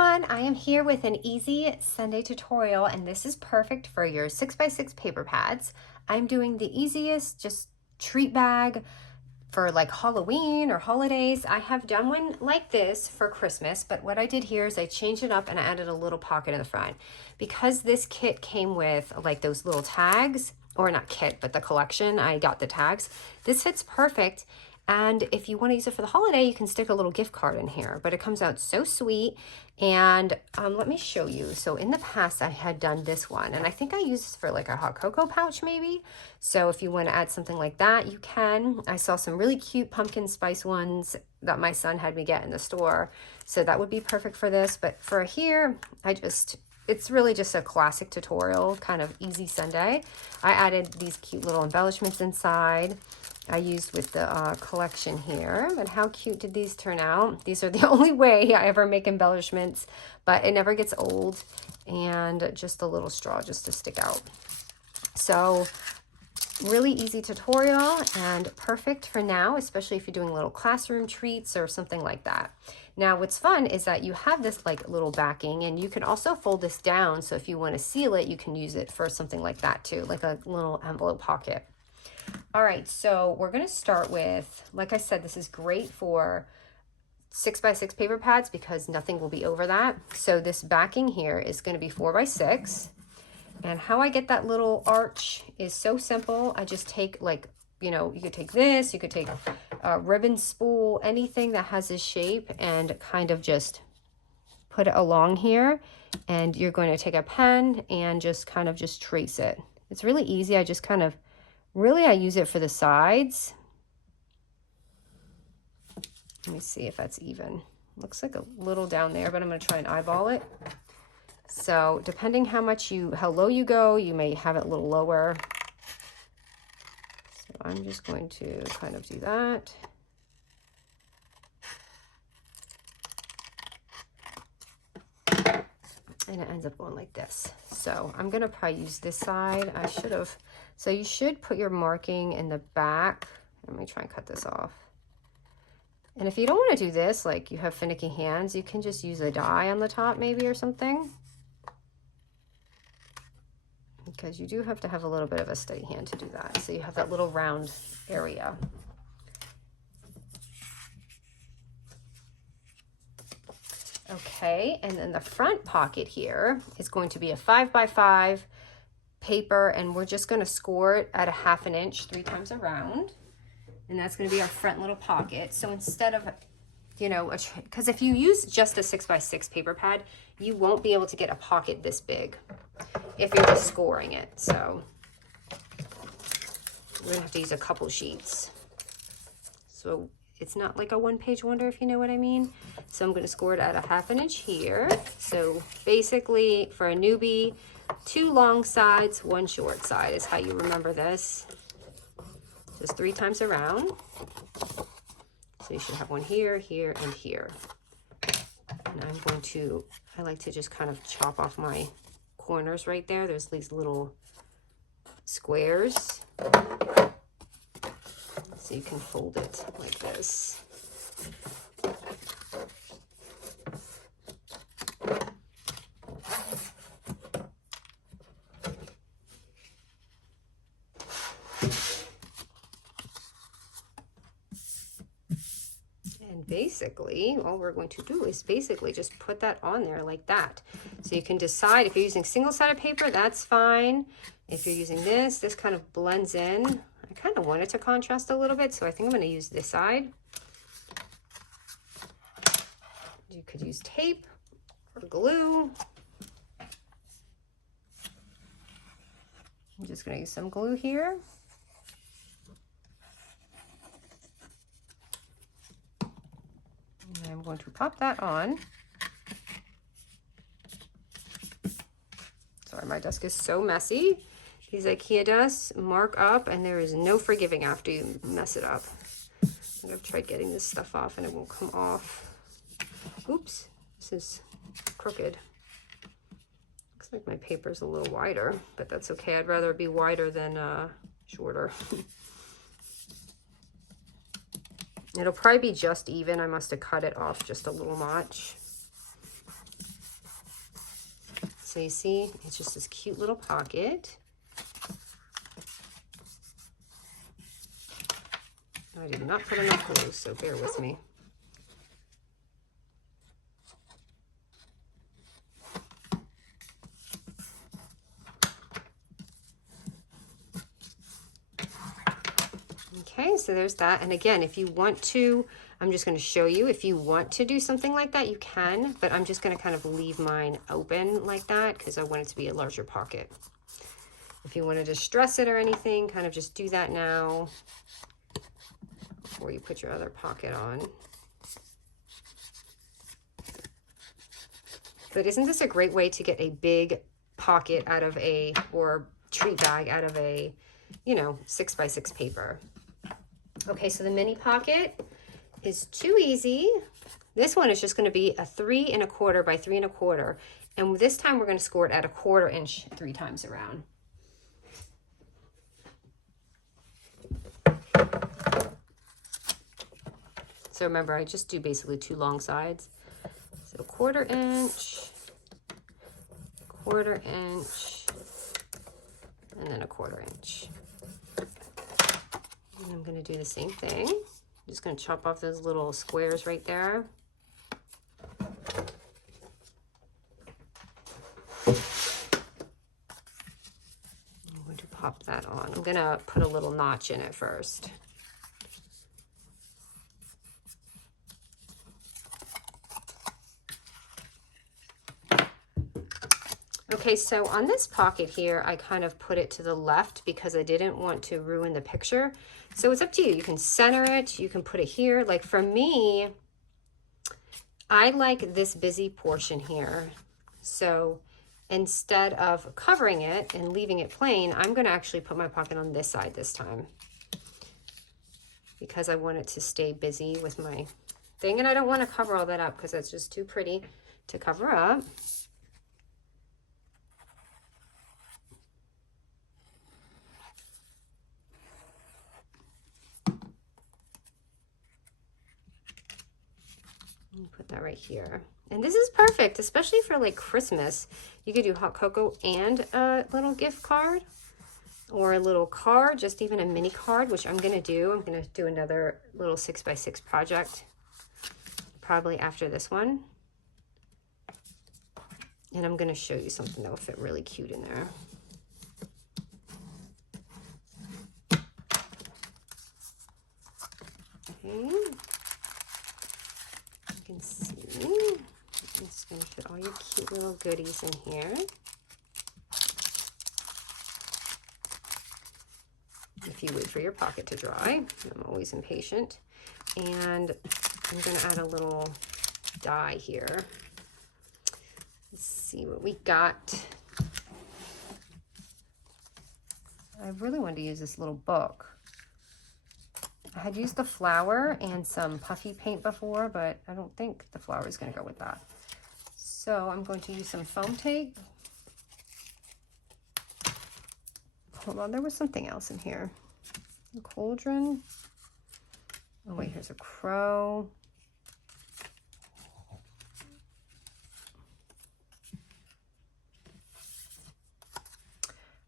everyone, I am here with an easy Sunday tutorial, and this is perfect for your 6x6 paper pads. I'm doing the easiest just treat bag for like Halloween or holidays. I have done one like this for Christmas, but what I did here is I changed it up and I added a little pocket in the front. Because this kit came with like those little tags, or not kit, but the collection, I got the tags. This fits perfect. And if you want to use it for the holiday, you can stick a little gift card in here, but it comes out so sweet. And let me show you. So in the past, I had done this one, and I think I used this for like a hot cocoa pouch maybe. So if you want to add something like that, you can. I saw some really cute pumpkin spice ones that my son had me get in the store. So that would be perfect for this. But for here, it's really just a classic tutorial, kind of easy Sunday. I added these cute little embellishments inside. I used with the collection here. But how cute did these turn out? These are the only way I ever make embellishments, but it never gets old. And just a little straw just to stick out. So really easy tutorial and perfect for now, especially if you're doing little classroom treats or something like that. Now what's fun is that you have this like little backing, and you can also fold this down, so if you want to seal it, you can use it for something like that too, like a little envelope pocket. All right, so we're going to start with, like I said, this is great for 6x6 paper pads because nothing will be over that. So this backing here is going to be 4x6. And how I get that little arch is so simple. I just take like, you could take this, you could take a ribbon spool, anything that has this shape, and kind of just put it along here. And you're going to take a pen and just kind of just trace it. It's really easy. I just kind of, I use it for the sides. Let me see if that's even. Looks like a little down there, but I'm going to try and eyeball it. So depending how low you go, you may have it a little lower. So I'm just going to kind of do that. And it ends up going like this. So I'm going to probably use this side. I should have. So you should put your marking in the back. Let me try and cut this off. And if you don't want to do this, like you have finicky hands, you can just use a die on the top maybe or something. Because you do have to have a little bit of a steady hand to do that. So you have that little round area. Okay, and then the front pocket here is going to be a 5x5 paper, and we're just going to score it at a 1/2 inch 3 times around. And that's going to be our front little pocket. So instead of, because if you use just a 6x6 paper pad, you won't be able to get a pocket this big if you're just scoring it. So we're going to have to use a couple sheets. So it's not like a one-page wonder, if you know what I mean. So I'm going to score it at a 1/2 inch here. So basically for a newbie, 2 long sides, 1 short side is how you remember this. Just 3 times around. So you should have one here, here, and here. And I like to just kind of chop off my corners right there. There's these little squares. So you can fold it like this. And basically, all we're going to do is basically just put that on there like that. So you can decide if you're using single-sided paper, that's fine. If you're using this kind of blends in. I kind of want it to contrast a little bit, so I think I'm going to use this side. You could use tape or glue. I'm just going to use some glue here. And I'm going to pop that on. Sorry, my desk is so messy. These IKEA desks mark up, and there is no forgiving after you mess it up. I've tried getting this stuff off and it won't come off. Oops, this is crooked. Looks like my paper's a little wider, but that's okay. I'd rather it be wider than shorter. It'll probably be just even. I must have cut it off just a little much. So you see, it's just this cute little pocket. I did not put enough glue, so bear with me. Okay, so there's that. And again, if you want to, I'm just going to show you, if you want to do something like that, you can, but I'm just going to kind of leave mine open like that because I want it to be a larger pocket. If you want to distress it or anything, kind of just do that now before you put your other pocket on. But isn't this a great way to get a big pocket out of a, or treat bag out of a, you know, 6x6 paper? Okay, so the mini pocket is too easy. This one is just going to be a 3 1/4 by 3 1/4. And this time we're going to score it at 1/4 inch 3 times around. So remember, I just do basically 2 long sides. So 1/4 inch, 1/4 inch, and then 1/4 inch. And I'm going to do the same thing. I'm just going to chop off those little squares right there. I'm going to pop that on. I'm going to put a little notch in it first. Okay, so on this pocket here, I kind of put it to the left because I didn't want to ruin the picture. So it's up to you. You can center it, you can put it here. Like for me, I like this busy portion here. So instead of covering it and leaving it plain, I'm going to actually put my pocket on this side this time because I want it to stay busy with my thing. And I don't want to cover all that up because that's just too pretty to cover up. Put that right here. And this is perfect, especially for like Christmas. You could do hot cocoa and a little gift card or a little card, just even a mini card, which I'm going to do. I'm going to do another little 6x6 project probably after this one. And I'm going to show you something that will fit really cute in there. Okay. You can see it's going to fit all your cute little goodies in here. If you wait for your pocket to dry, I'm always impatient. And I'm going to add a little die here. Let's see what we got. I really wanted to use this little book. I had used the flower and some puffy paint before, but I don't think the flower is going to go with that. So I'm going to use some foam tape. Hold on, there was something else in here. A cauldron. Oh wait, here's a crow.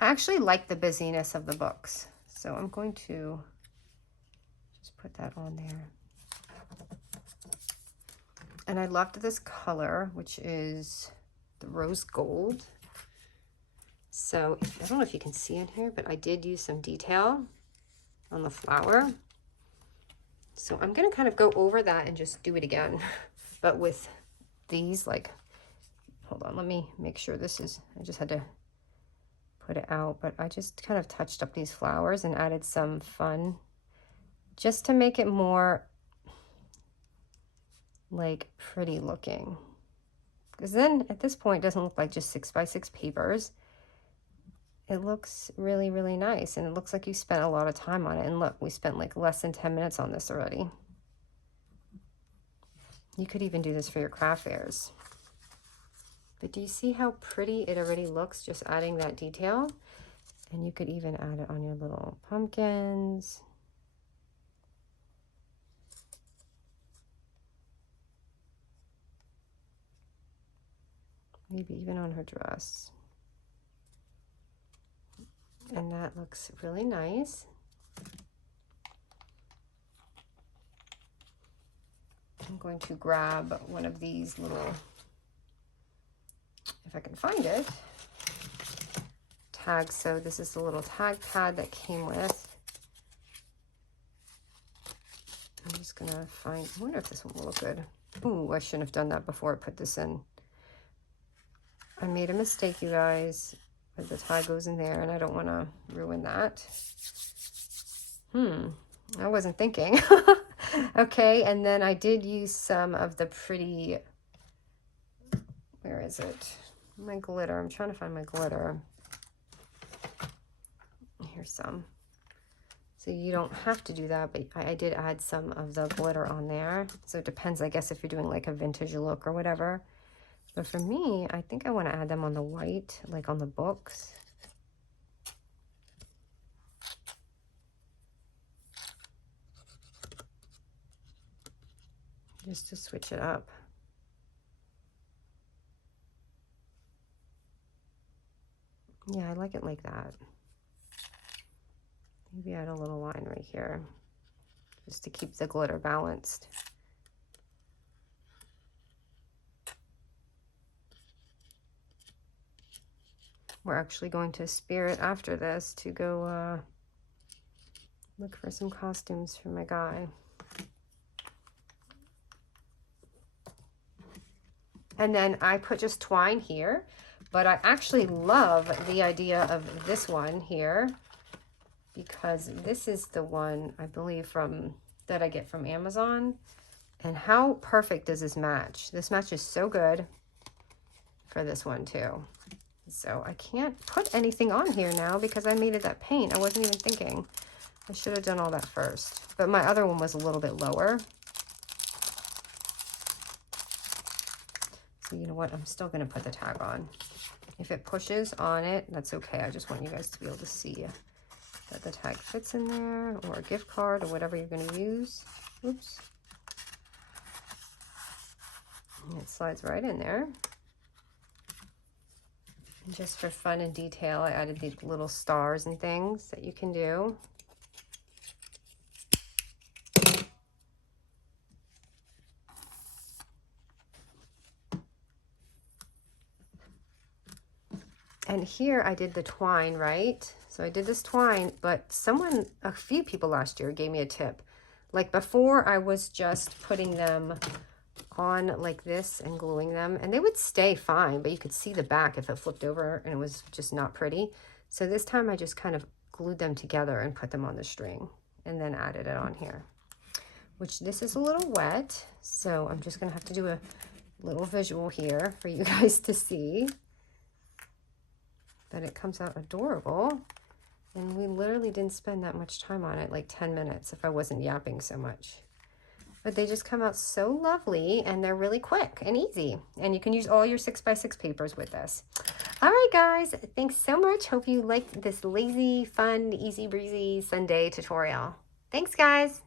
I actually like the busyness of the books, so I'm going to just put that on there. And I loved this color, which is the rose gold. So I don't know if you can see in here, but I did use some detail on the flower. So I'm going to kind of go over that and just do it again, but with these, like, hold on, let me make sure this is, I just had to put it out, but I just kind of touched up these flowers and added some fun just to make it more like pretty looking, because then at this point it doesn't look like just 6x6 papers. It looks really, really nice, and it looks like you spent a lot of time on it. And look, we spent like less than 10 minutes on this already. You could even do this for your craft fairs. But do you see how pretty it already looks, just adding that detail? And you could even add it on your little pumpkins. maybe even on her dress. And that looks really nice. I'm going to grab one of these little, if I can find it, tags. So this is the little tag pad that came with. I'm just gonna find, I wonder if this one will look good. Ooh, I shouldn't have done that before I put this in. I made a mistake, you guys. But the tag goes in there and I don't want to ruin that. I wasn't thinking. Okay, and then I did use some of the pretty, where is it? My glitter. I'm trying to find my glitter. Here's some. So you don't have to do that, but I did add some of the glitter on there. So it depends, I guess, if you're doing like a vintage look or whatever. But for me, I think I want to add them on the white, like on the books. Just to switch it up. Yeah, I like it like that. Maybe add a little line right here, just to keep the glitter balanced. We're actually going to Spirit after this to go look for some costumes for my guy. And then I put just twine here, but I actually love the idea of this one here, because this is the one I believe that I get from Amazon. And how perfect does this match? This matches so good for this one too. So I can't put anything on here now because I made it that paint. I wasn't even thinking. I should have done all that first. But my other one was a little bit lower. So you know what? I'm still going to put the tag on. If it pushes on it, that's okay. I just want you guys to be able to see that the tag fits in there, or a gift card, or whatever you're going to use. Oops. And it slides right in there. And just for fun and detail, I added these little stars and things that you can do. And here I did the twine, right? So I did this twine, but a few people last year gave me a tip. Like before, I was just putting them on like this and gluing them, and they would stay fine, but you could see the back if it flipped over and it was just not pretty. So this time I just kind of glued them together and put them on the string and then added it on here, which this is a little wet. So I'm just gonna have to do a little visual here for you guys to see. But it comes out adorable. And we literally didn't spend that much time on it, like 10 minutes if I wasn't yapping so much. But they just come out so lovely, and they're really quick and easy. And you can use all your 6x6 papers with this. All right, guys, thanks so much. Hope you liked this lazy, fun, easy breezy Sunday tutorial. Thanks, guys.